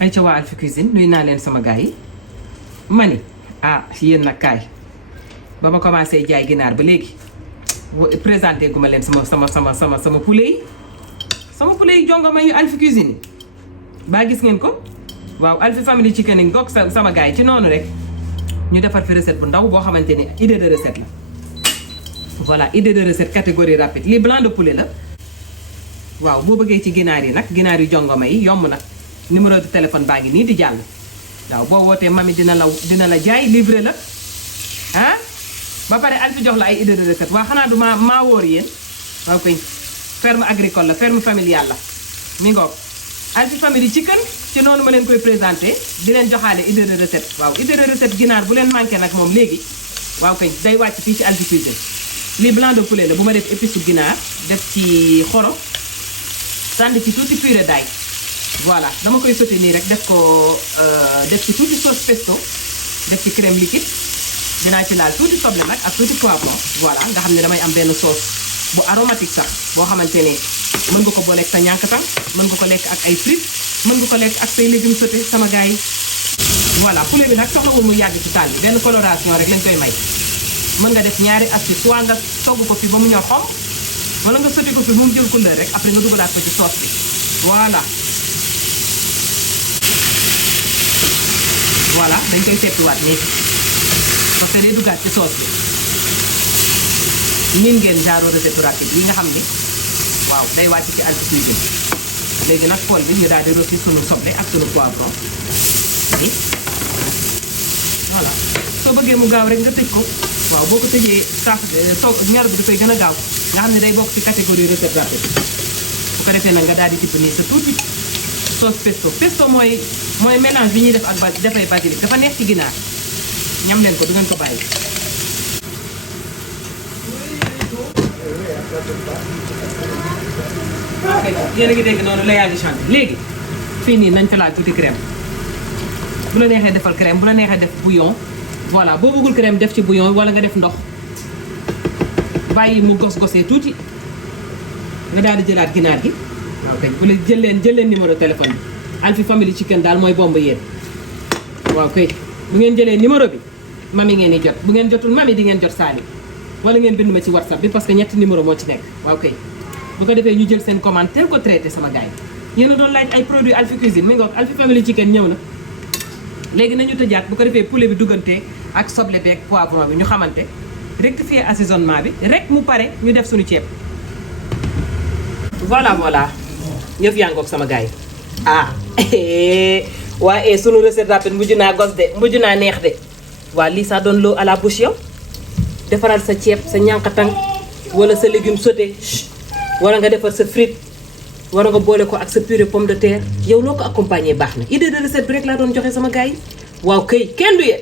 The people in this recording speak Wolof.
ay ca waa Alphie Cuisine nuyu naa leen sama gars yi mani yéen nag kaay ba ma commencé jaay ginaar ba léegi présenté gu ma leen sama poulet yi sama poulet yi jongoma yu Alphie Cuisine baa gis ngeen ko waaw Alphie family chicken yi goog sama gars yi ci noonu rek ñu defar fi recette bu ndaw boo xamante ni idée de recette la voilà idée de recette catégorie rapide lii blanc de poulet la waaw boo bëggee ci ginaar yi nag ginaar yu jongoma yi yomb nag numéro de téléphone baa ngi nii di jàll waaw boo wootee mami dina la jaay livré la ba pare Alphie jox la ay idée de recette waa xanaa du maa wóor yéen waaw koy ferme agricole la ferme familiale la mi ngoog Alphie family chicken ci noonu ma leen koy présenté di leen joxaale idée de recette waaw idée de recette ginaar bu leen manqué nag moom léegi waaw koy day wàcc fii ci Alphie Cuisine lii blanc de poulet la bu ma def épice su ginaar def ci xoro sànni ci tuuti purée d'ail voilà dama koy sauté nii rek def ci tuuti sauce pesto def ci crème liquide dinaa ci laal tuuti soble nag ak tuuti poivron voilà nga xam ne damay am benn sauce bu aromatique sax boo xamante ne mën nga ko booleeg sa ñànkatan mën nga ko lekk ak ay frites mën nga ko lekk ak say légumes sauté sama gars yi voilà poulet bi nag soxlawul mu yàgg ci taal bi benn coloration rek lañ koy may mën nga def ñaari astuce soit nga togg ko fi ba mu ñor xom wala nga sauté ko fi mu jël couleur rek après nga dugalaat ko ci sauce bi voilà dañ koy seppiwaat nii parce que day duggaat ci sauce bi miin ngeen genre recette rapide yi nga xam ni waaw day wàcc ci Alphie Cuisine léegi nag poêle bi ñu daal di rôti sunu soble ak sunu poivron nii voilà soo bëggee mu gaaw rek nga tëj ko waaw boo ko tëjee saaf ñor bi dafay gën a gaaw nga xam ne day bokk ci catégorie recette rapide bu ko defee nag nga daal di tibb nii sa tuuti sauce pesto mooy mélange bi ñuy def ak dafay basilic dafa neex ci ginaar ñam leen ko du ngeen ko bàyyi. yéen a ngi dégg noonu la yaa ngi chanté léegi fii nii nañ fa laal tuuti crème bu la neexee defal crème bu la neexee def bouillon voilà boo bëggul crème def ci bouillon wala nga def ndox bàyyi mu gos-gosee tuuti nga daal di jëlaat ginaar gi waaw kay bu la jël leen numéro téléphone bi Alphie family chicken daal mooy bomb yéen waaw kay bu ngeen jëlee numéro bi mami ngeen di jot bu ngeen jotul mami di ngeen jot Salim wala ngeen bind ma ci WhatsApp bi parce que ñetti numéro moo ci nekk waaw kay bu ko defee ñu jël seen commande teel ko traité sama gars yi yéen a doon laaj ay produits Alphie Cuisine mi ngi wax Alphie family chicken ñëw na léegi nañu tëjaat bu ko defee poulet bi duggante ak soble beeg poivron bi ñu xamante rectifier assaisonnement bi rek mu pare ñu def suñu ceeb voilà ñëf yaa ngoog sama gars yi waaye sunu recette rapide mujj naa gos de mujj naa neex de waa lii ça donne l'eau à la bouche yow defaral sa ceeb sa ñànkatang wala sa légume sauté wala nga defar sa frite wala nga boole ko ak sa purée pomme de terre yow loo ko accompagner baax na idée de recette bi rek laa doon joxe sama gars yi waaw kay kenn du yee